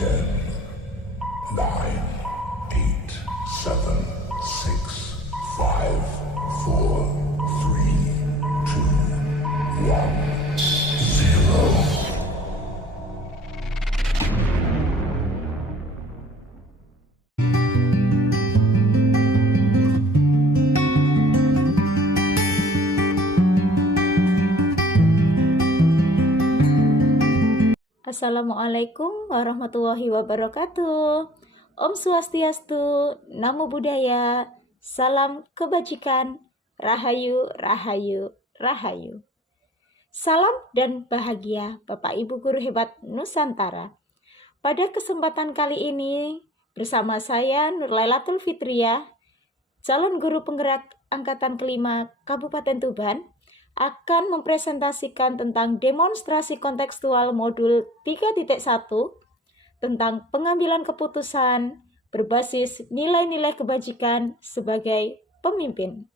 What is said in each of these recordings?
10, 9, 8, 7, 6, 5, 4, 3, 2, 1, 0. Assalamualaikum warahmatullahi wabarakatuh. Om Swastiastu, Namo Buddhaya, salam kebajikan, Rahayu, Rahayu, Rahayu. Salam dan bahagia Bapak Ibu Guru Hebat Nusantara. Pada kesempatan kali ini, bersama saya Nurlailatul Fitriah, calon guru penggerak Angkatan Kelima Kabupaten Tuban, akan mempresentasikan tentang demonstrasi kontekstual modul 3.1 tentang pengambilan keputusan berbasis nilai-nilai kebajikan sebagai pemimpin.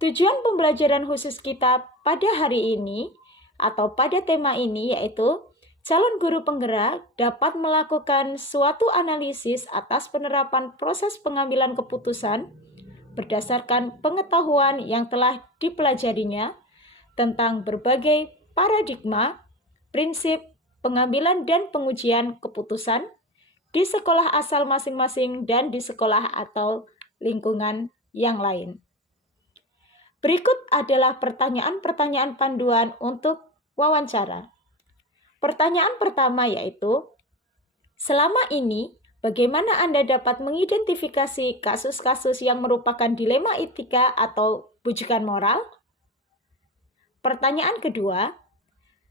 Tujuan pembelajaran khusus kita pada hari ini atau pada tema ini yaitu calon guru penggerak dapat melakukan suatu analisis atas penerapan proses pengambilan keputusan berdasarkan pengetahuan yang telah dipelajarinya tentang berbagai paradigma, prinsip, pengambilan dan pengujian keputusan di sekolah asal masing-masing dan di sekolah atau lingkungan yang lain. Berikut adalah pertanyaan-pertanyaan panduan untuk wawancara. Pertanyaan pertama yaitu, selama ini bagaimana Anda dapat mengidentifikasi kasus-kasus yang merupakan dilema etika atau bujukan moral? Pertanyaan kedua,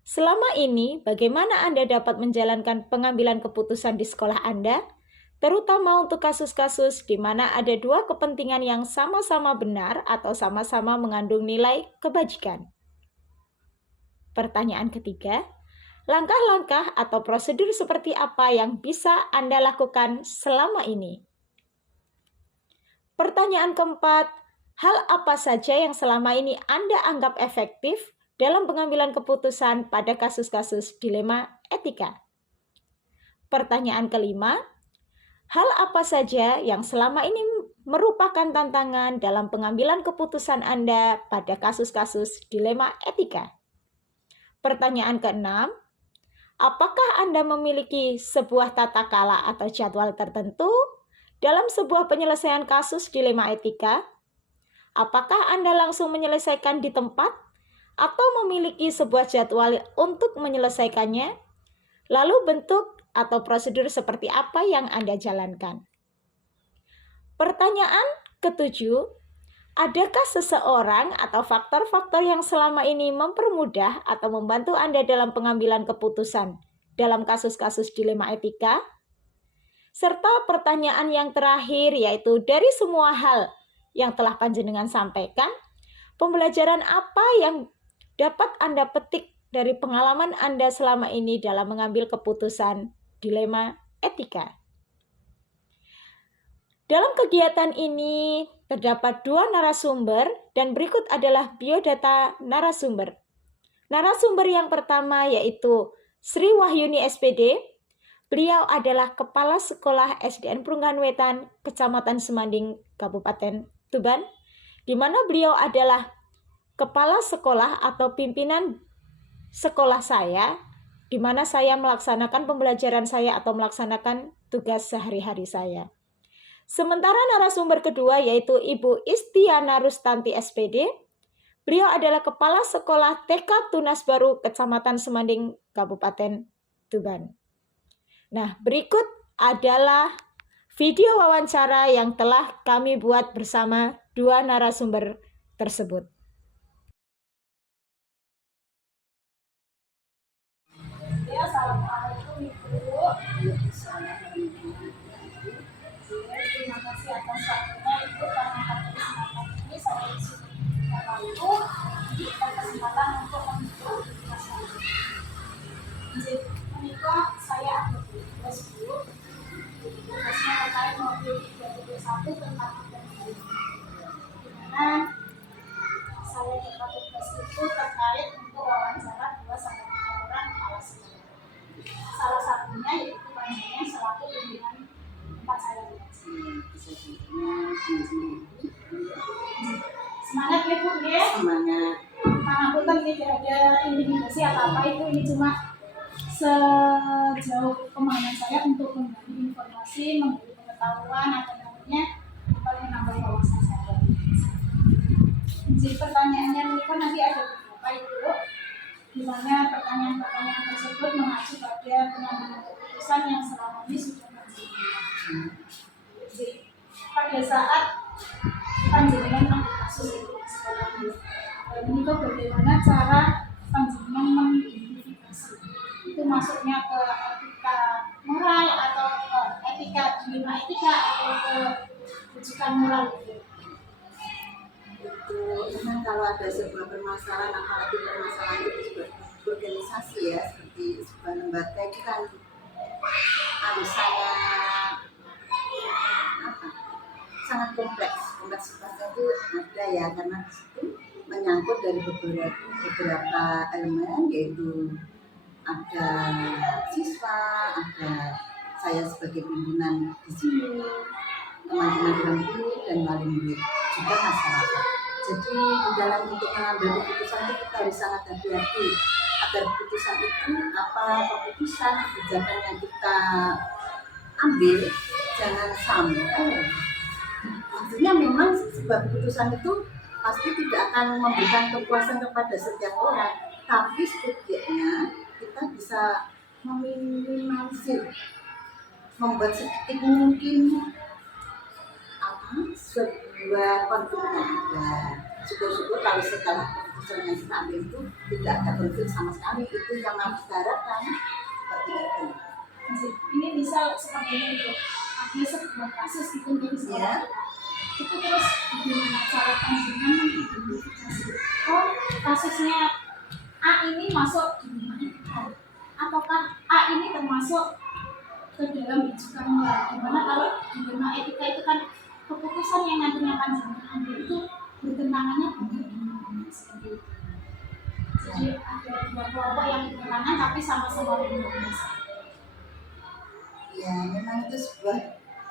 selama ini bagaimana Anda dapat menjalankan pengambilan keputusan di sekolah Anda, terutama untuk kasus-kasus di mana ada dua kepentingan yang sama-sama benar atau sama-sama mengandung nilai kebajikan? Pertanyaan ketiga, langkah-langkah atau prosedur seperti apa yang bisa Anda lakukan selama ini? Pertanyaan keempat, hal apa saja yang selama ini Anda anggap efektif dalam pengambilan keputusan pada kasus-kasus dilema etika? Pertanyaan kelima, hal apa saja yang selama ini merupakan tantangan dalam pengambilan keputusan Anda pada kasus-kasus dilema etika? Pertanyaan keenam, apakah Anda memiliki sebuah tata kala atau jadwal tertentu dalam sebuah penyelesaian kasus dilema etika? Apakah Anda langsung menyelesaikan di tempat atau memiliki sebuah jadwal untuk menyelesaikannya? Lalu bentuk atau prosedur seperti apa yang Anda jalankan? Pertanyaan ketujuh, adakah seseorang atau faktor-faktor yang selama ini mempermudah atau membantu Anda dalam pengambilan keputusan dalam kasus-kasus dilema etika? Serta pertanyaan yang terakhir yaitu dari semua hal yang telah panjenengan sampaikan, pembelajaran apa yang dapat Anda petik dari pengalaman Anda selama ini dalam mengambil keputusan dilema etika? Dalam kegiatan ini terdapat dua narasumber dan berikut adalah biodata narasumber. Narasumber yang pertama yaitu Sri Wahyuni SPD. Beliau adalah Kepala Sekolah SDN Perunggahan Wetan, Kecamatan Semanding, Kabupaten Tuban, di mana beliau adalah Kepala Sekolah atau pimpinan sekolah saya, di mana saya melaksanakan pembelajaran saya atau melaksanakan tugas sehari-hari saya. Sementara narasumber kedua yaitu Ibu Istiana Rustanti SPD. Beliau adalah Kepala Sekolah TK Tunas Baru Kecamatan Semanding, Kabupaten Tuban. Nah, berikut adalah video wawancara yang telah kami buat bersama dua narasumber tersebut. Assalamualaikum Ibu. Terima kasih atas waktunya Ibu karena pada kesempatan ini saya di sini karena Ibu diberikan kesempatan untuk menunjuk masalah. Menikah saya ada tugas Bu. Tugasnya terkait modul 3.1 tentang identitas. Di mana saya dapat tugas itu terkait untuk wawancara 2-3 orang kepala sekolah. Salah satu organisasi atau apa itu, ini cuma sejauh kemampuan saya untuk memberi informasi, memberi pengetahuan, apa namanya, paling menambah wawasan saya. Jadi pertanyaannya ini kan nanti ada beberapa itu, di mana pertanyaan-pertanyaan tersebut mengacu pada pengambilan keputusan yang selama ini sudah terjadi. Jadi pada saat panjenengan ambil kasus itu di sekolah ini, ini kok bagaimana cara panjenengan mengidentifikasi itu masuknya ke etika moral atau ke etika dilema etika atau ke rujukan moral itu. Itu memang kalau ada sebuah permasalahan, apalagi permasalahan itu sebuah organisasi ya, seperti sebuah lembaga itu kan harus sangat kompleksitasnya itu ada ya, karena itu menyangkut dari beberapa elemen, yaitu ada siswa, ada saya sebagai pimpinan di sini, teman-teman dalam guru dan wali murid, juga masyarakat. Jadi di dalam untuk mengambil keputusan itu kita harus sangat hati-hati agar keputusan itu keputusan kebijakan yang kita ambil jangan sampai, maksudnya memang sebuah keputusan itu pasti tidak akan memberikan kepuasan kepada setiap orang, tapi setidaknya kita bisa meminimalisir, membuat sedikit mungkin sebuah konfliknya. Ya, syukur-syukur kalau setelah keputusan yang kita ambil itu tidak ada konflik sama sekali, itu yang harus kita harapkan. Seperti itu. Ini bisa seperti itu, ada sebuah kasus itu di sekolah itu, terus bagaimana cara panjenengan mengidentifikasi, oh kasusnya A ini masuk di mana, ataukah A ini termasuk ke dalam rujukan moral. Gimana kalau di dalam etika itu kan keputusan yang nantinya panjenengan ambil itu bertentangannya dengan seperti itu. Jadi ada dua kelompok yang bertentangan tapi sama-sama bertentangan. Ya, memang itu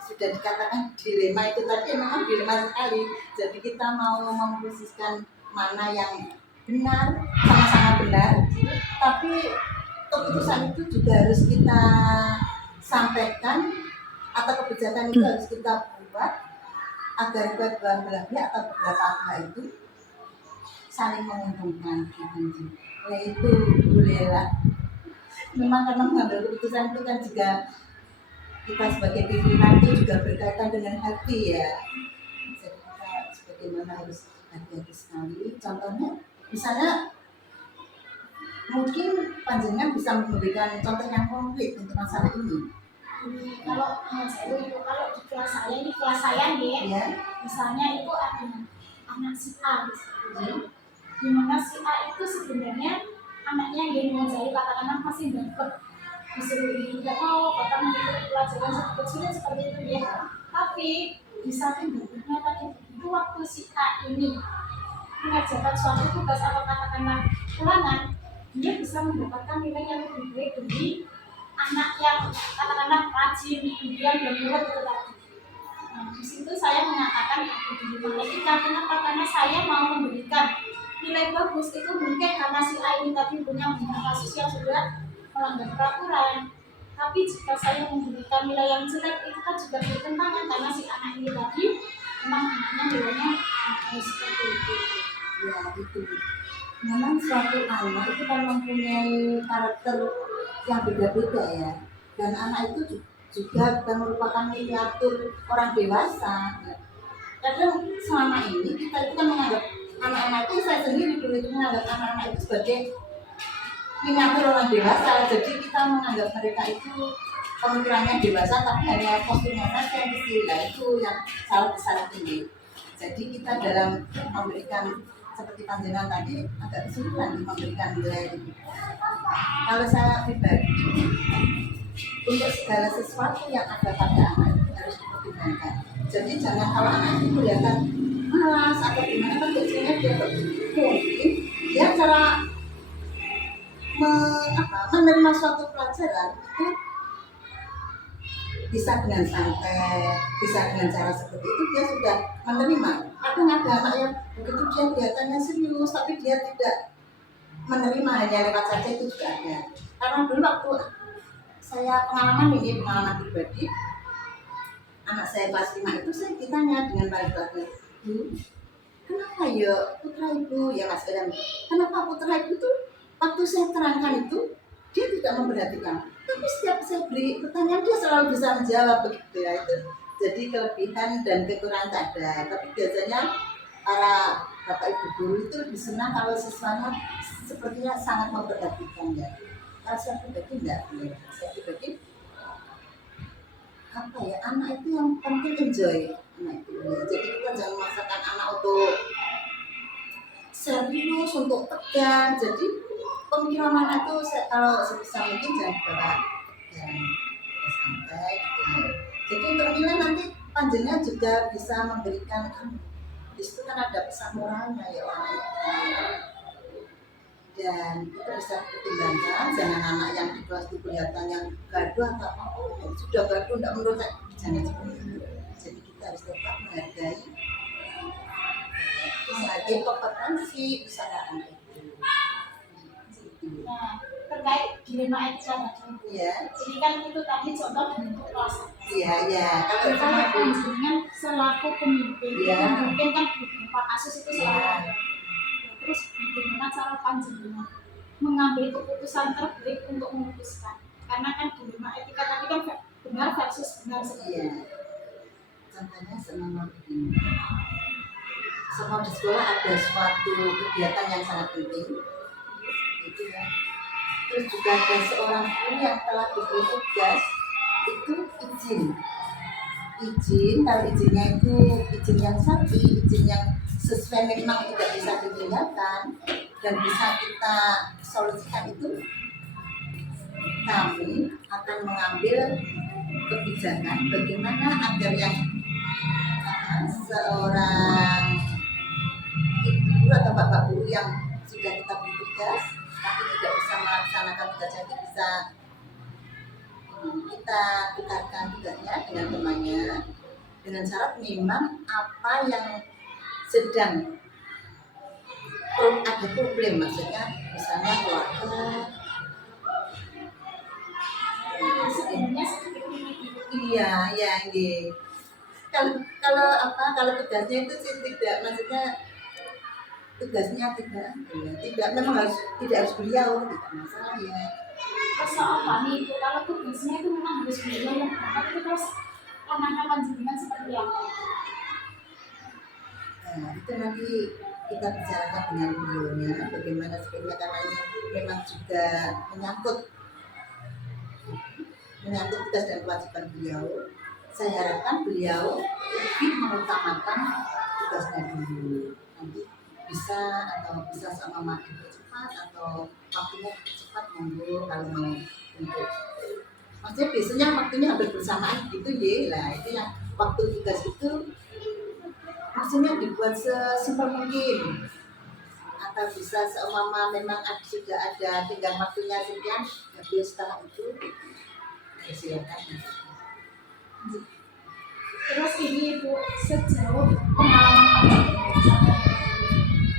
sudah dikatakan dilema itu tadi, memang dilema sekali. Jadi kita mau memposisikan mana yang benar, sama-sama benar, tapi keputusan itu juga harus kita sampaikan, atau kebijakan itu harus kita buat agar kedua belah pihak atau beberapa pihak itu saling menguntungkan gitu. Nah itu bolehlah. Memang karena mengambil keputusan itu kan juga kita sebagai pimpinan itu juga berkaitan dengan hati ya. Jadi kita sebagaimana harus hati-hati sekali. Contohnya, misalnya mungkin panjenengan bisa memberikan contoh yang konkret untuk masalah ini. Kalau di kelas saya ini, kelas saya nih, Ya. Misalnya itu ada anak si A, di mana si A itu sebenarnya anaknya yang mengajar, katakanlah masih dapat disuruh ini tidak mau, bahkan mengikuti pelajaran sulit seperti itu ya. Tapi di samping dapatnya tadi itu, waktu si A ini mengerjakan suatu tugas atau katakanlah ulangan, dia bisa mendapatkan nilai yang lebih baik dari anak yang katakanlah rajin, kemudian dan nurut itu tadi. Nah, di situ saya mengatakan etika. Kenapa? Karena saya mau memberikan nilai bagus itu mungkin karena si A ini tadi punya kasus yang sudah melanggar peraturan. Tapi jika saya memberikan nilai yang jelek itu kan juga bertentangan, karena si anak ini tadi memang anaknya nilainya seperti itu. Ya itu. Memang suatu anak itu kan mempunyai karakter yang beda-beda ya. Dan anak itu juga bukan merupakan miniatur orang dewasa. Kadang selama ini kita itu kan menganggap anak-anak itu, saya sendiri dulu itu menganggap anak-anak itu sebagai miniatur orang dewasa. Jadi kita menganggap mereka itu pemikirannya dewasa, tapi hanya posturnya saja yang istilah itu yang salah besar ini. Jadi kita dalam memberikan seperti panjenengan tadi agak kesulitan memberikan nilai. Kalau saya pribadi, untuk segala sesuatu yang ada pada anak itu harus dipertimbangkan. Jadi jangan kalau anak itu kelihatan malas atau gimana, kan biasanya dia mungkin dia cara menerima suatu pelajaran itu bisa dengan santai, bisa dengan cara seperti itu dia sudah menerima. Kadang ada anak yang begitu dia kelihatannya serius, tapi dia tidak menerima hanya lewat saja itu juga ada. Karena dulu waktu saya pengalaman pribadi, anak saya kelas 5 itu saya ditanya dengan baik lagi, Bu, kenapa ya putra ibu ya Mas Adam, kenapa putra ibu itu waktu saya terangkan itu dia tidak memperhatikan, tapi setiap saya beri pertanyaan dia selalu bisa menjawab begitu ya. Itu jadi kelebihan dan kekurangan ada, tapi biasanya para bapak ibu guru itu lebih senang kalau siswanya sepertinya sangat memperhatikan ya. Kalau saya pribadi enggak, saya pribadi apa ya, anak itu yang penting enjoy anak itu ya. Jadi kita jangan memaksakan anak untuk serius, untuk tegang. Jadi pemikiran anak itu kalau sebisa mungkin jangan dibawa tegang, santai gitu ya. Jadi untuk nilai nanti panjenengan juga bisa memberikan itu kan ada pesan moralnya ya anak. Dan itu bisa dipertimbangkan, jangan anak yang di kelas itu kelihatan yang gaduh atau apa, sudah gaduh tidak menurut saya, jangan seperti itu. Jadi kita harus tetap menghargai kompetensi usaha anak itu. Nah, terkait dilema etika tadi. Iya. Ini kan itu tadi contoh bentuk kelas. Iya. Kalau panjenengan selaku pemimpin, Iya. mungkin kan beberapa kasus itu selalu Iya. ada. Terus bagaimana cara panjenengan mengambil keputusan terbaik untuk memutuskan? Karena kan dilema etika tadi kan benar versus benar seperti Iya. Contohnya selama begini, selama di sekolah ada suatu kegiatan yang sangat penting, itu ya. Terus juga ada seorang guru yang telah diberi tugas itu izin, kalau izinnya itu izin yang syar'i, izin yang sesuai memang tidak bisa ditinggalkan dan bisa kita solusikan, itu kami akan mengambil kebijakan bagaimana agar yang seorang ibu atau bapak guru yang sudah kita beri tugas tapi tidak bisa melaksanakan tugasnya itu bisa kita tukarkan tugasnya dengan temannya dengan syarat memang apa yang sedang ada problem, maksudnya misalnya keluarga sebenarnya seperti ini. iya. Kalau tugasnya itu sih tidak, maksudnya tugasnya tidak memang tidak harus beliau, tidak masalah ya. Soal kami itu kalau tugasnya itu memang harus beliau yang berangkat, itu terus pandangan panjenengan seperti apa? Nah, itu nanti kita bicarakan dengan beliaunya bagaimana sebenarnya, karena ini memang juga menyangkut tugas dan kewajiban beliau. Saya harapkan beliau lebih mengutamakan tugasnya dulu, nanti bisa sama makin cepat atau waktunya cepat monggo kalau mau untuk, maksudnya biasanya waktunya hampir bersamaan gitu ya lah. Itu yang waktu tugas itu maksudnya dibuat sesimpel mungkin, atau bisa seumpama memang sudah ada tinggal waktunya sekian, tapi setelah itu silakan. Terus ini Bu, sejauh pengalaman panjenengan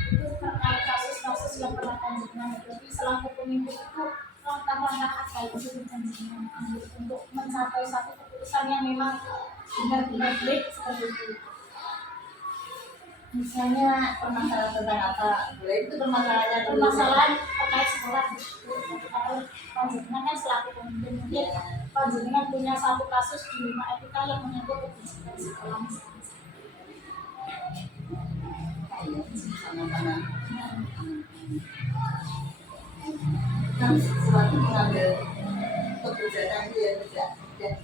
itu terkait kasus-kasus yang pernah panjenengan hadapi selaku pemimpin, itu langkah-langkah apa yang sudah panjenengan ambil untuk mencapai satu keputusan yang memang benar-benar baik seperti itu? Misalnya permasalahan tentang apa? Boleh itu Permasalahan terkait sekolah. Kalau panjenengan kan selaku pemimpin, mungkin panjenengan punya satu kasus dilema etika yang menyangkut kebijakan sekolah misalnya. Sama-sama. Kan sesuatu mengambil kebijakan itu ya tidak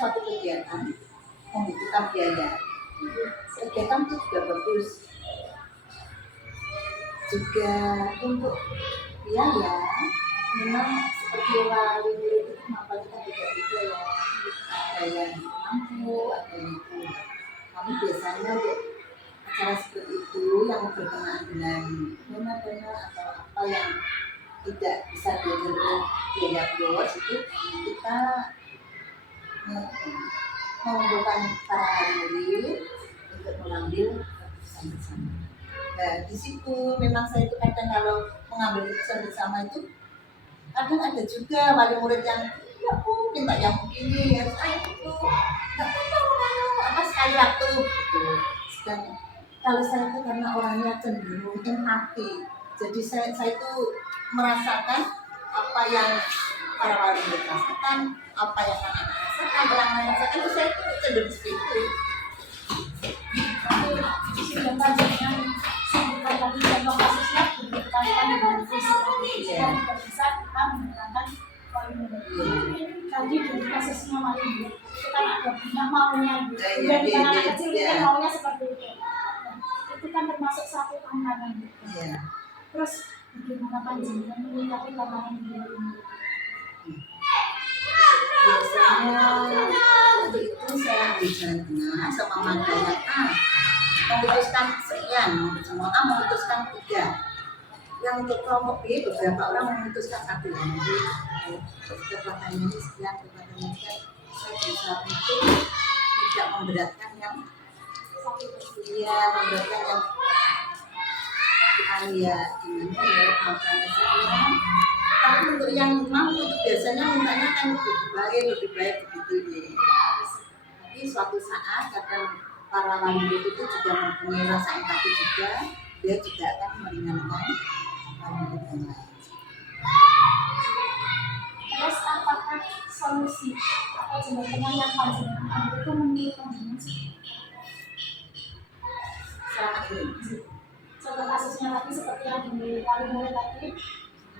suatu kegiatan membutuhkan biaya. Kegiatan itu juga bagus. Juga untuk biaya memang seperti wali murid itu kenapa kita beda-beda ya. Ada yang mampu, ada yang kurang. Kami biasanya untuk acara seperti itu yang berkenaan dengan dana-dana atau apa yang tidak bisa diambil biaya bos, itu kita mengumpulkan para murid untuk mengambil keputusan bersama. Nah, di situ memang saya itu kadang kalau mengambil keputusan bersama itu kadang ada juga wali murid yang ya Bu minta yang begini harus itu nggak apa sekali waktu gitu. Dan kalau saya itu karena orangnya cenderung empati, jadi saya itu merasakan apa yang para wali murid rasakan, apa yang anak-anak rasakan, orang lain rasakan, itu saya itu cenderung seperti itu. Tapi sidang panjangnya sebutkan tadi contoh kasusnya berkaitan dengan visi dan bisa kita menerangkan wali murid. Tadi dari kasusnya wali murid itu kan ada punya maunya gitu. Dan dengan anak kecil kan maunya seperti itu. Nah, itu kan termasuk satu tantangan gitu. Terus bagaimana panjenengan menyikapi tantangan beliau ini? Biasanya untuk itu saya ambil tengah sama makanya memutuskan sekian, semua A memutuskan 3. Yang untuk kelompok B beberapa orang memutuskan 1. Jadi kekuatannya ini sekian, kekuatannya sekian, saya bisa untuk tidak memberatkan yang memberatkan yang gimana ya makanya sekian. Tapi untuk yang mampu itu biasanya mintanya kan lebih baik begitu ya. Tapi suatu saat kadang para wali murid itu juga mempunyai rasa empati juga, dia juga akan meringankan wali murid yang lain. Terus apakah solusi atau jalan tengah yang panjenengan ambil itu menurut panjenengan Selama ini contoh kasusnya tadi seperti yang di wali murid tadi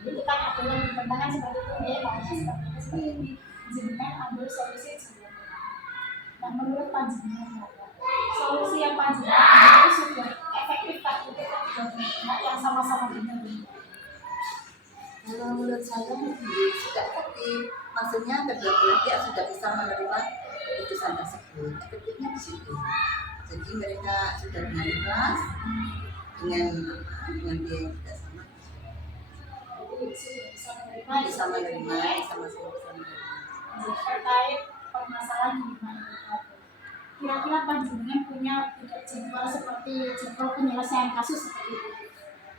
itu kan ada yang bertentangan seperti itu ya maunya seperti ini jenengan ambil solusi sebelumnya. Nah menurut panjenengan solusi yang panjenengan ambil itu sudah efektif tak untuk yang sama-sama benar. kalau menurut saya sudah efektif, maksudnya kedua belah pihak sudah bisa menerima keputusan tersebut. Efektifnya di situ. Jadi mereka sudah dengan ikhlas dengan dia yang tidak sama. Bisa menerima sama-sama bisa menerima. Terkait permasalahan di mana kira-kira panjenengan punya tidak jadwal seperti jadwal penyelesaian kasus seperti itu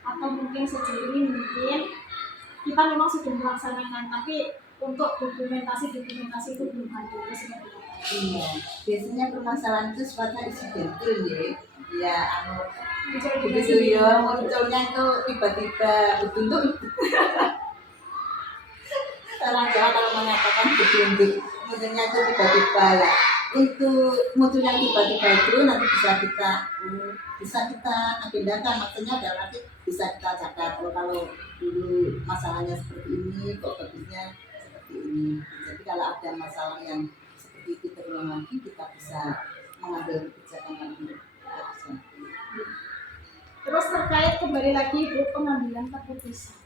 atau mungkin sejauh ini mungkin kita memang sudah melaksanakan tapi untuk dokumentasi itu belum ada seperti itu. Iya, biasanya permasalahan itu sifatnya insidental ya begitu ya, munculnya itu tiba-tiba betul orang Jawa kalau mengatakan betul munculnya itu tiba-tiba lah. Itu munculnya tiba-tiba itu nanti bisa kita agendakan, maksudnya dalam arti bisa kita catat kalau dulu masalahnya seperti ini kok bagusnya seperti ini. Jadi kalau ada masalah yang seperti itu terulang lagi kita bisa mengambil kebijakan lagi. Terus terkait kembali lagi Bu pengambilan keputusan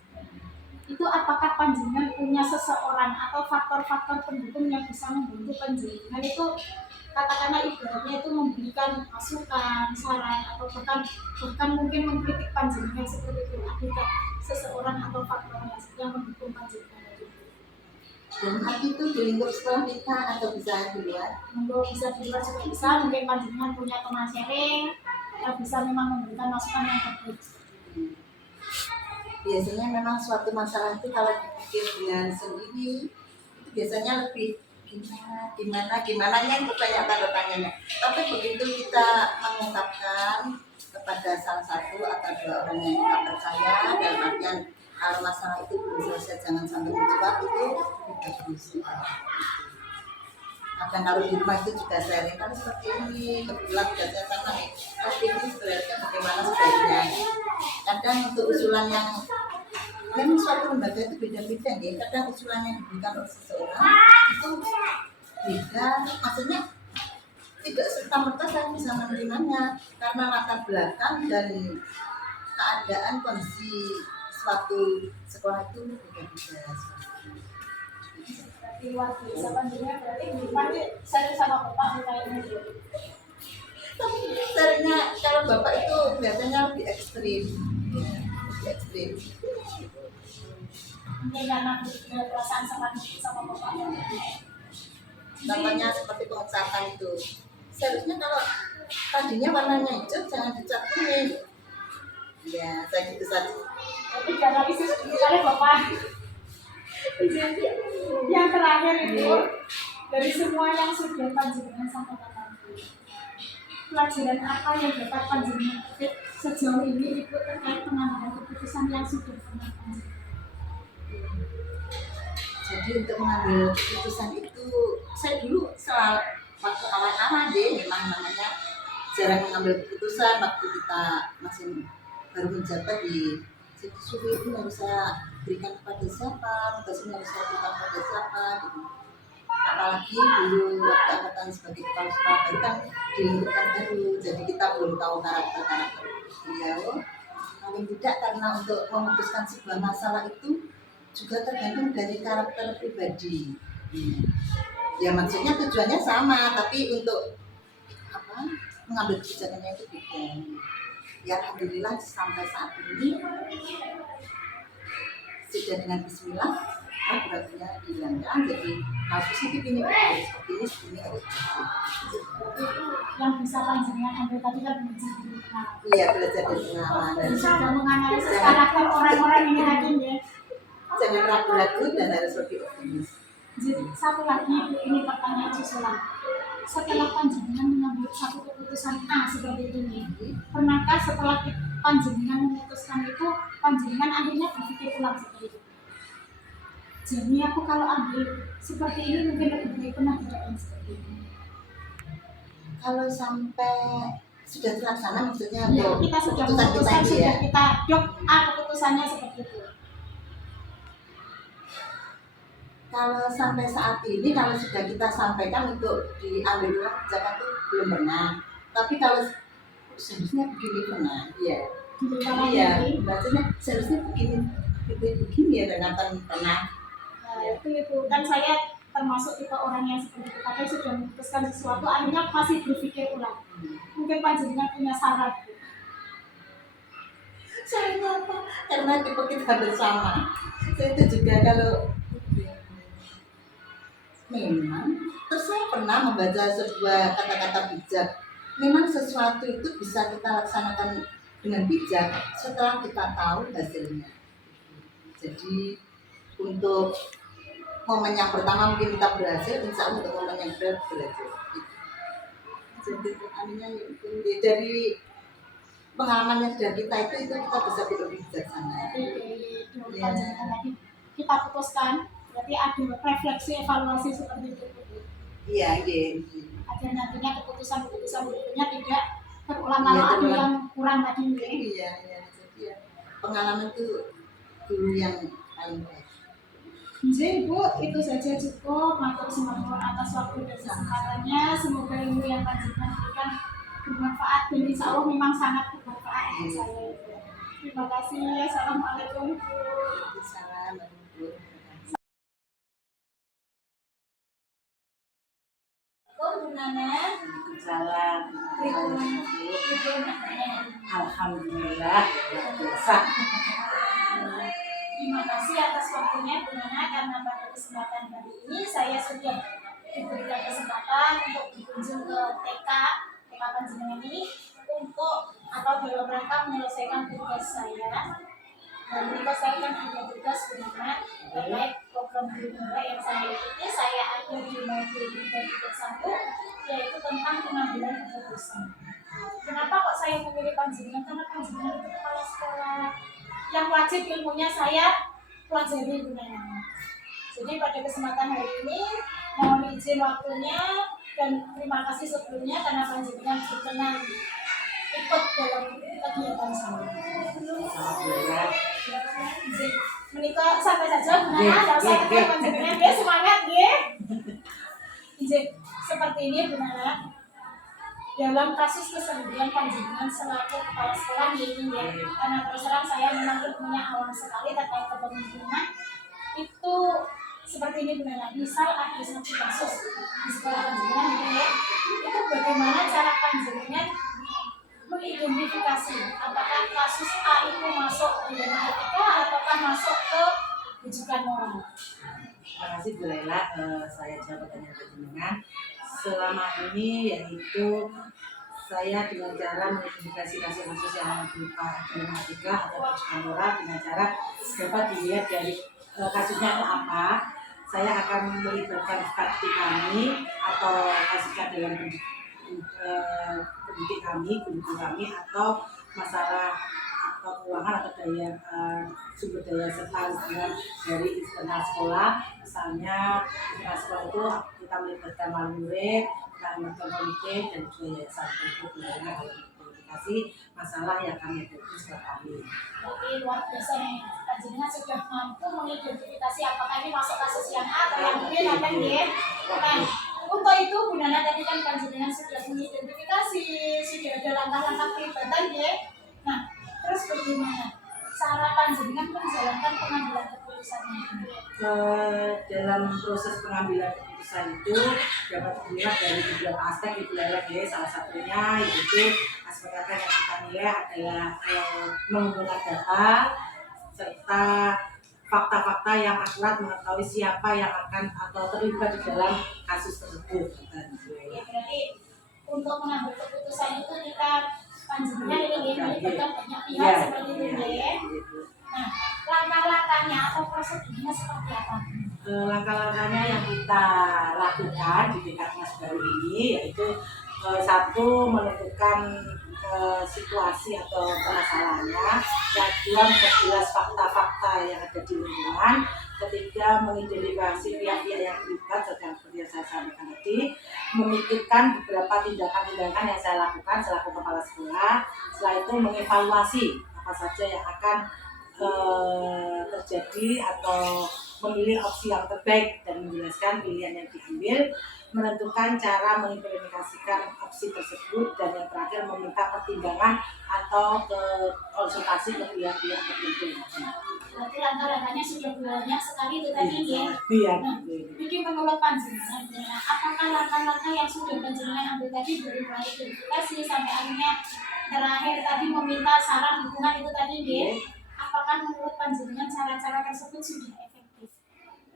itu apakah panjenengan punya seseorang atau faktor-faktor pendukung yang bisa membantu panjenengan itu katakanlah ibaratnya itu memberikan masukan, saran atau bahkan mungkin mengkritik panjenengan seperti itu adakah seseorang atau faktor yang mendukung panjenengan itu? Dan hati itu di lingkup sekolah kita atau bisa di luar? Bisa di luar juga bisa, mungkin panjenengan punya teman sharing yang bisa memang memberikan masukan yang terbaik. Biasanya memang suatu masalah itu kalau dipikir dengan sendiri itu biasanya lebih gimana itu banyak tanda tanyanya. Tapi begitu kita mengungkapkan kepada salah satu atau 2 orang yang kita percaya dalam artian kalau masalah itu belum selesai jangan sampai menjawab itu bagus. Kadang kalau di rumah itu juga sharing kan seperti ini kebetulan sudah saya sama nih tapi ini sebenarnya bagaimana sebaiknya. Kadang untuk usulan yang memang suatu lembaga itu beda-beda ya. Kadang usulan yang diberikan oleh seseorang itu beda, maksudnya tidak serta-merta saya bisa menerimanya karena latar belakang dan keadaan kondisi suatu sekolah itu beda-beda. Luar biasa panjenengan berarti di rumah saya sama bapak kayaknya gitu. Tapi seringnya kalau bapak itu biasanya lebih ekstrim. Mungkin karena perasaan sama bapaknya. Contohnya seperti pengecapan itu. Seharusnya kalau tadinya warnanya hijau jangan dicat kuning. Ya, saya gitu saja. Tapi analisis misalnya Bapak. Yang terakhir itu dari semua yang sudah panjenengan sampaikan tadi, pelajaran apa yang dapat panjenengan petik sejauh ini itu terkait pengambilan keputusan yang sudah pernah panjenengan? Jadi untuk mengambil keputusan itu, saya dulu selalu waktu awal-awal deh memang namanya jarang mengambil keputusan waktu kita masih baru menjabat di suku itu harus saya berikan kepada siapa, tugasnya harus saya berikan kepada siapa gitu. Apalagi dulu waktu angkatan sebagai kepala sekolah baru kan di lingkungan baru, jadi kita belum tahu karakter beliau. Paling tidak karena untuk memutuskan sebuah masalah itu juga tergantung dari karakter pribadi. Ya maksudnya tujuannya sama, tapi untuk apa mengambil kebijakannya itu beda. Ya alhamdulillah sampai saat ini sudah dengan Bismillah beratnya dihilangkan. Jadi hal positif ini harus seperti ini harus Yang bisa panjenengan ambil tadi kan belajar dari pengalaman. iya belajar dari pengalaman dan Sudah menganalisis karakter orang-orang ini hakim ya. jangan ragu-ragu dan harus lebih optimis. Jadi satu lagi ini pertanyaan susulan. Setelah panjenengan mengambil satu keputusan A seperti ini, pernahkah setelah panjenengan memutuskan itu, panjenengan akhirnya berpikir ulang seperti itu? Jadi aku kalau ambil seperti ini mungkin lebih baik, pernah tidak yang seperti ini? Kalau sampai sudah terlaksana maksudnya Ya, untuk kita sudah keputusan memutuskan, ini sudah ya. kita dok A keputusannya seperti itu. Kalau sampai saat ini kalau sudah kita sampaikan untuk diambil kebijakan itu belum pernah. Tapi kalau seharusnya begini pernah, iya. Iya, maksudnya seharusnya begini ya ternyata pernah. Nah, itu kan saya termasuk tipe orang yang seperti itu. Kadang sudah memutuskan sesuatu, akhirnya masih berpikir ulang. Mungkin panjenengan punya saran. Saya apa? Karena tipe kita bersama. Saya itu juga kalau memang terus saya pernah membaca sebuah kata-kata bijak. Memang sesuatu itu bisa kita laksanakan dengan bijak setelah kita tahu hasilnya. Jadi untuk momen yang pertama mungkin kita berhasil, insya Allah untuk momen yang kedua berhasil. Jadi aminnya itu dari pengalaman yang sudah kita itu kita bisa lebih bijaksana. Panjenengan tadi kita putuskan, berarti ada refleksi evaluasi seperti itu. Iya, iya. Agar nantinya keputusan-keputusan berikutnya tidak berulang-ulang ada yang kurang tadi. Iya, iya. Jadi ya, pengalaman itu dulu yang paling baik. Jadi Bu, itu saja cukup. Matur suwun atas waktu dan kesempatannya. Semoga ilmu yang panjenengan berikan bermanfaat dan insya Allah memang sangat bermanfaat untuk saya. Terima kasih. Assalamualaikum Bu. Salam. Salam. Alhamdulillah luar biasa. Terima kasih atas waktunya Bu Nana, karena pada kesempatan hari ini saya sudah diberikan kesempatan untuk berkunjung ke TK panjenengan ini untuk atau dalam rangka menyelesaikan tugas saya. Dan berikut saya kan ada tugas Bu Nana terkait program Guru Muda yang saya ikuti. Saya ada di modul 3.1, yaitu tentang pengambilan keputusan. Kenapa kok saya memilih panjenengan? Karena panjenengan itu kepala sekolah yang wajib ilmunya saya pelajari Bu Nana. Jadi pada kesempatan hari ini mohon izin waktunya dan terima kasih sebelumnya karena panjenengan berkenan ikut dalam kegiatan saya. Alhamdulillah. Menikah sampai saja Bu Nana, tidak usah ketemu panjenengan ya, semangat ya. Seperti ini Bu Nana. Dalam kasus keseharian panjenengan selaku kepala sekolah ini ya, karena terus terang saya memang ilmunya awam sekali terkait kepemimpinan itu seperti ini Bu Nana. Misal ada satu kasus di sekolah panjenengan gitu ya, itu bagaimana cara panjenengan mengidentifikasi apakah kasus A itu masuk di dalam etika ataukah masuk ke rujukan moral. Terima kasih Bu Laila. Saya jawab pertanyaan panjenengan. Selama ini yaitu saya dengan cara mengidentifikasi kasus-kasus yang berupa problematika atau rujukan moral dengan cara dapat dilihat dari kasusnya itu apa. Saya akan melibatkan studi kami atau kasusnya dalam pendidik kami, guru kami, atau masalah atau keuangan atau daya sumber daya serta lingkungan dari internal sekolah. Misalnya internal sekolah itu kita melibatkan wali murid, kita melibatkan komite dan juga yayasan untuk mengidentifikasi masalah yang kami hadapi setelah kami. Oke, luar biasa nih. Panjenengan sudah mampu mengidentifikasi apakah ini masuk kasus yang A atau yang B, apa ya? Nah, untuk itu Bu Nana tadi kan panjenengan sudah mengidentifikasi, sudah ada langkah-langkah pelibatan ya. Nah, terus bagaimana cara panjenengan menjalankan pengambilan keputusannya? Dalam proses pengambilan keputusan itu dapat dilihat dari beberapa aspek itu ya. Salah satunya yaitu aspek yang kita nilai adalah mengumpulkan data serta fakta-fakta yang akurat mengetahui siapa yang akan atau terlibat di dalam kasus tersebut. Ya, berarti untuk mengambil keputusan itu kita panjenengan ini melibatkan banyak pihak seperti itu ya. Nah, langkah-langkahnya atau prosedurnya seperti apa? Langkah-langkahnya yang kita lakukan di tingkat Mas baru ini yaitu satu, menentukan situasi atau permasalahannya, yang kedua memperjelas fakta-fakta yang ada di lingkungan, ketiga mengidentifikasi pihak-pihak yang terlibat seperti yang saya sampaikan tadi, memikirkan beberapa tindakan-tindakan yang saya lakukan selaku kepala sekolah, setelah itu mengevaluasi apa saja yang akan terjadi atau memilih opsi yang terbaik dan menjelaskan pilihan yang diambil, menentukan cara mengimplementasikan opsi tersebut, dan yang terakhir meminta pertimbangan atau konsultasi ke pihak-pihak tertentu. Berarti langkah-langkahnya sudah banyak sekali itu tadi ya. Iya. Nah, ini menurut panjenengan, apakah langkah-langkah yang sudah panjenengan ambil tadi dari mulai verifikasi sampai akhirnya terakhir tadi meminta saran dukungan itu tadi ya? Apakah menurut panjenengan cara-cara tersebut sudah efektif?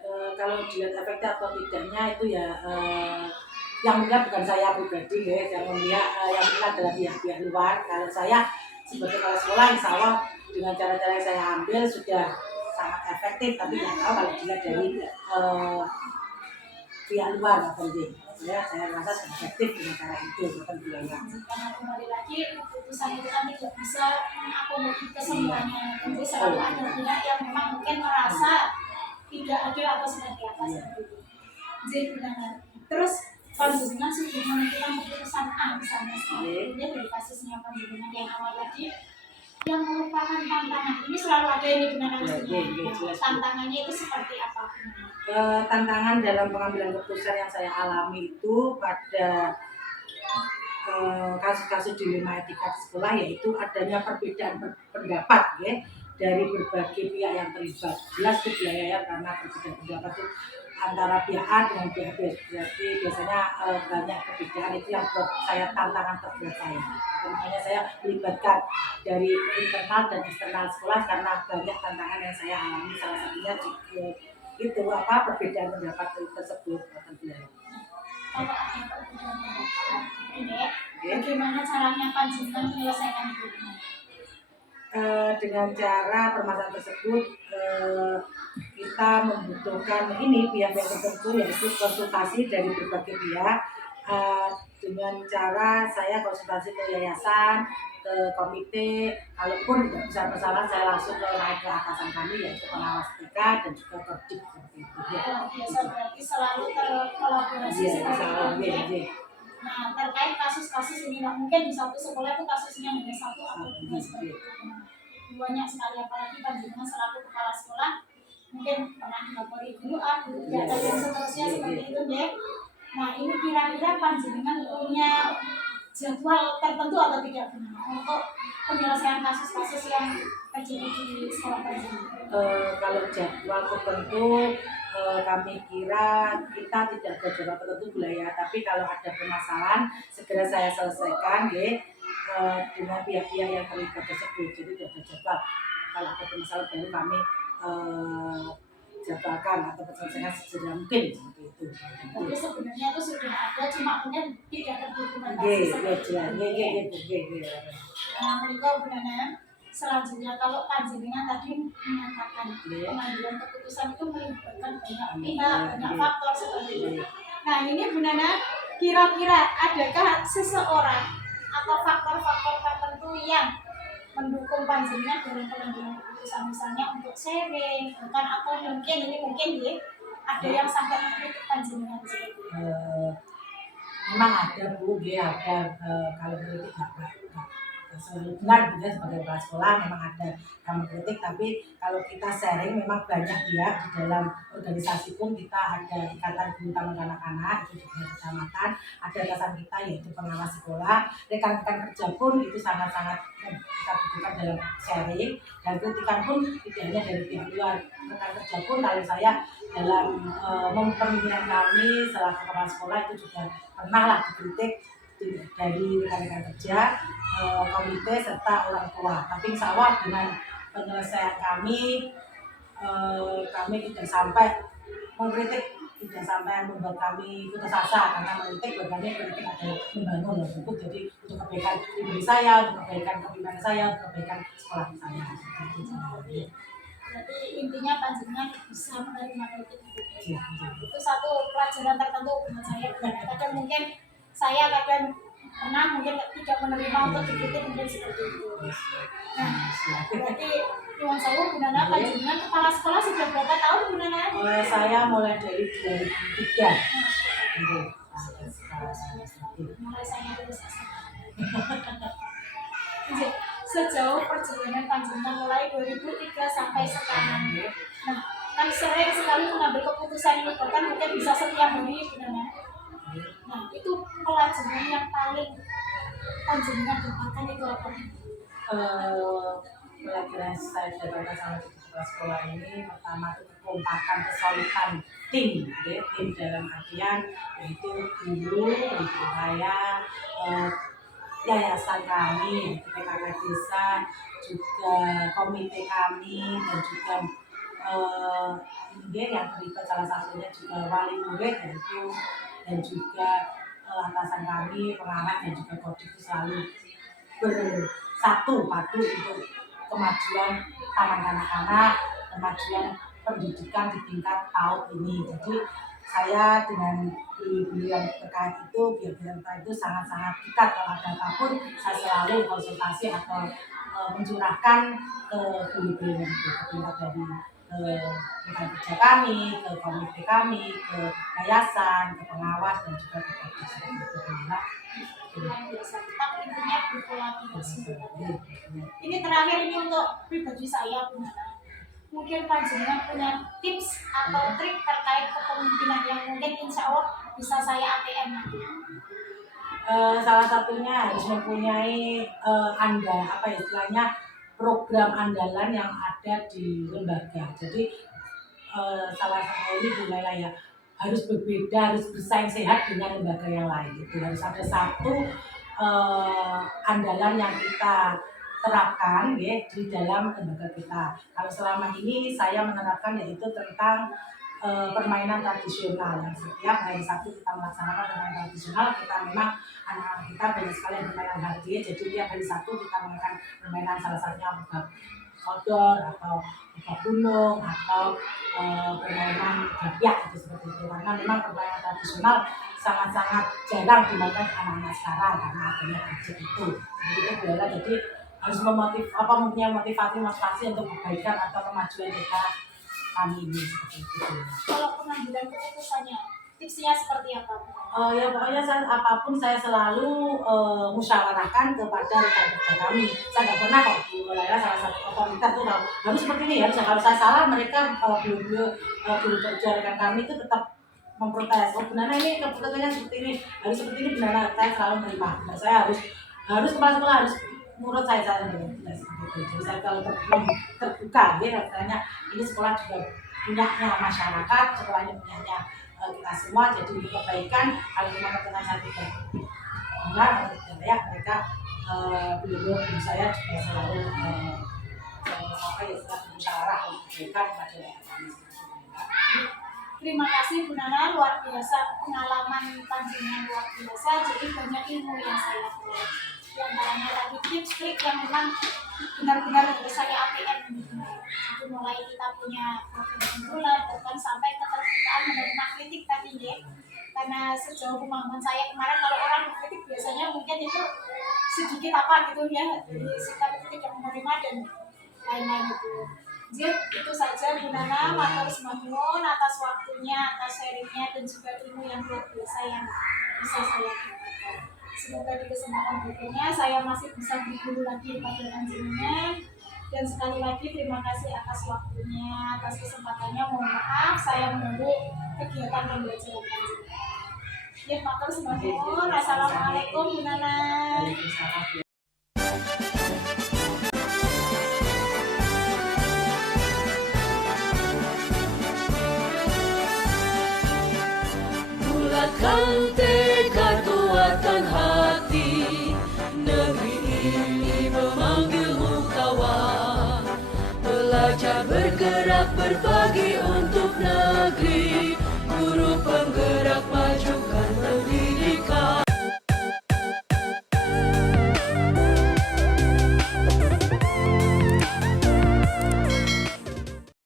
Kalau dilihat efektif atau tidaknya itu ya yang melihat bukan saya pribadi ya, yang melihat adalah pihak-pihak luar. Kalau saya sebagai kepala sekolah, insya Allah dengan cara-cara yang saya ambil sudah sangat efektif, tapi nggak tahu kalau dilihat dari pihak luar penting. Saya rasa sudah efektif dengan cara itu, bukan biaya. Karena kembali lagi keputusan itu kan tidak bisa mengakomodir kesemuanya. Jadi selalu ada pihak yang memang mungkin merasa tidak adil atau seperti apa seperti itu. Jadi benar. Terus panjenengan sudah menentukan keputusan A misalnya, ini dari kasusnya panjenengan yang awal tadi, yang merupakan tantangan. Ini selalu ada ini benar tantangannya itu seperti apa? Tantangan dalam pengambilan keputusan yang saya alami itu pada kasus-kasus dilema etika di sekolah, yaitu adanya perbedaan pendapat ya dari berbagai pihak yang terlibat. Jelas itu ya, karena perbedaan pendapat itu antara pihak A dengan pihak B. Jadi biasanya banyak perbedaan, itu yang buat saya tantangan terberat saya. Makanya saya melibatkan dari internal dan eksternal sekolah karena banyak tantangan yang saya alami. Salah satunya itu perbedaan pendapat tersebut. Kalau ada perbedaan pendapat ini, bagaimana caranya panjenengan menyelesaikan itu? Dengan cara permasalahan tersebut kita membutuhkan pihak-pihak tertentu, yaitu konsultasi dari berbagai pihak, dengan cara saya konsultasi ke yayasan, ke komite. Kalaupun tidak bisa permasalahan, saya langsung naik ke atasan kami, yaitu pengawas TK dan juga Kodim seperti itu. Biasa berarti selalu terkolaborasi seperti itu. Nah, terkait kasus-kasus ini, mungkin di satu sekolah itu kasusnya hanya satu atau dua seperti itu. Banyak sekali, apalagi panjenengan selaku kepala sekolah mungkin pernah dilapori guru A, guru B, dan seterusnya seperti itu deh. Nah, ini kira-kira panjenengan punya jadwal tertentu atau tidak untuk penyelesaian kasus-kasus yang terjadi di sekolah panjenengan? Kalau jadwal tertentu kami kira kita tidak ada jadwal tertentu ya, tapi kalau ada permasalahan segera saya selesaikan dengan pihak-pihak yang terlibat tersebut. Jadi tidak ada jadwal. Kalau ada permasalahan baru kami dijadwalkan atau terselesaikan sesegera mungkin seperti itu. Jadi sebenarnya itu sudah ada, cuma mungkin tidak terdokumentasi Oke, seperti itu. Nah, berikut benar selanjutnya kalau panjenengan tadi menyatakan pengambilan keputusan itu melibatkan banyak pihak, banyak faktor seperti itu. Nah, ini Bu Nana, kira-kira adakah seseorang atau faktor-faktor tertentu yang mendukung panjenengan dalam pengambilan keputusan, misalnya untuk sharing, bukan, atau mungkin ya ada yang sampai mengkritik panjenengan seperti itu. Memang ada Bu, dia ada kalau kritik nggak selalu benar juga sebagai kepala sekolah memang ada yang mengkritik, tapi kalau kita sharing memang banyak ya di dalam organisasi pun kita ada ikatan guru taman anak-anak itu juga kecamatan, ada atasan kita yaitu pengawas sekolah, rekan-rekan kerja pun itu sangat-sangat kita butuhkan dalam sharing, dan kritikan pun tidak hanya dari pihak luar, rekan kerja pun kalau saya dalam memperlihatkan kami selaku kepala sekolah itu juga pernah lah dikritik dari rekan-rekan kerja, komite serta orang tua. Tapi insya Allah dengan penyelesaian kami tidak sampai mengkritik, tidak sampai membuat kami putus asa, karena mengkritik buat kami kritik adalah membangun untuk jadi untuk kebaikan diri saya, untuk kebaikan kepimpinan saya, untuk kebaikan sekolah saya. Berarti intinya panjenengan bisa menerima kritik itu. Iya. Itu satu pelajaran tertentu buat saya. Kadang mungkin saya pernah mungkin tidak menerima untuk dikritik mungkin seperti itu. Nah, berarti Nyuwun sewu Bu Nana, panjenengan kepala sekolah sudah berapa tahun Bu Nana? Saya mulai dari 2003. Mulai saya lulus SMA. Sejauh perjalanan panjenengan mulai 2003 sampai sekarang. Nah, kan sering sekali mengambil keputusan ini, bahkan mungkin bisa setiap hari Bu Nana. Nah, itu pelajaran yang paling panjenengan dapatkan itu apa? Pelajaran saya dapatkan sama di kepala sekolah ini pertama itu kekompakan, kesolidan tim, ya, tim dalam artian yaitu guru, ibu saya, yayasan kami, PKK desa, juga komite kami, dan juga yang terlibat salah satunya juga wali murid yaitu, dan juga atasan kami, pengamat dan juga kodim itu selalu bersatu padu untuk kemajuan taman kanak-kanak, kemajuan pendidikan di tingkat PAUD ini. Jadi saya dengan beliau yang terkait itu, biar itu sangat-sangat dekat. Kalau ada apapun saya selalu konsultasi atau mencurahkan ke beliau itu, ke tingkat dari rekan kerja kami, ke komite kami, ke yayasan, ke pengawas dan juga ke kodim itu. Tapi intinya berkolaborasi. Ini terakhir ini untuk pribadi saya Bu Nana. Mungkin panjenengan punya tips atau trik terkait kepemimpinan yang mungkin insya Allah bisa saya ATM nanti. Salah satunya harus mempunyai istilahnya program andalan yang ada di lembaga. Jadi salah satu ini dimulai ya harus berbeda, harus bersaing sehat dengan lembaga yang lain. Itu harus ada satu andalan yang kita terapkan ya di dalam lembaga kita. Kalau selama ini saya menerapkan yaitu tentang permainan tradisional. Yang setiap hari Sabtu kita melaksanakan permainan tradisional. Kita memang anak-anak kita banyak sekali yang bermain HD, jadi tiap hari Sabtu kita menggunakan permainan salah satunya outdoor atau gunung atau permainan gapiak itu seperti itu. Karena memang permainan tradisional sangat-sangat jarang dimainkan anak-anak sekarang karena adanya gadget itu. Jadi harus mempunyai motivasi untuk kebaikan atau kemajuan kita kami ini seperti itu. Kalau pengambilan keputusannya, tipsnya seperti apa? Ya pokoknya apapun saya selalu musyawarahkan kepada rekan kerja kami. Saya nggak pernah kok salah satu otoritas tuh harus seperti ini ya. Kalau saya salah mereka guru kerja rekan kami itu tetap memprotes. Oh benar ini keputusannya seperti ini, harus seperti ini benar. Saya selalu menerima. Saya harus kepala sekolah harus menurut saya seperti itu. Jadi saya kalau terbuka, ya katanya ini sekolah juga punyanya masyarakat, sekolahnya punyanya kita semua. Jadi untuk kebaikan kalau memang keputusan saya tidak benar atau tidak layak, mereka beliau saya juga selalu musyawarah untuk kebaikan pada kami. Terima kasih Bu Nana, luar biasa, pengalaman panjenengan luar biasa, jadi banyak ilmu yang saya dapat. Di antaranya tadi tips-trik yang memang benar-benar harus saya ATM. Jadi mulai kita punya program bulan, bahkan sampai keterbukaan menerima kritik tadi ya. Karena sejauh pemahaman saya kemarin kalau orang kritik biasanya mungkin itu sedikit apa gitu ya, jadi sikap kritik yang menerima dan lain-lain itu. Jadi itu saja Bu Nana, matur sembahun atas waktunya, atas sharingnya dan juga ilmu yang luar biasa yang bisa saya dapatkan. Semoga di kesempatan berikutnya saya masih bisa berguru lagi pada panjenengan. Dan sekali lagi terima kasih atas waktunya, atas kesempatannya. Mohon maaf saya menunggu kegiatan pembelajaran panjenengan. Ya, matur sembahun. Assalamualaikum Bu Nana. Waalaikumsalam. Bulatkan tekad, kuatkan hati, negeri ini memanggilmu kawan. Belajar bergerak berbagi untuk negeri, guru penggerak majukan pendidikan.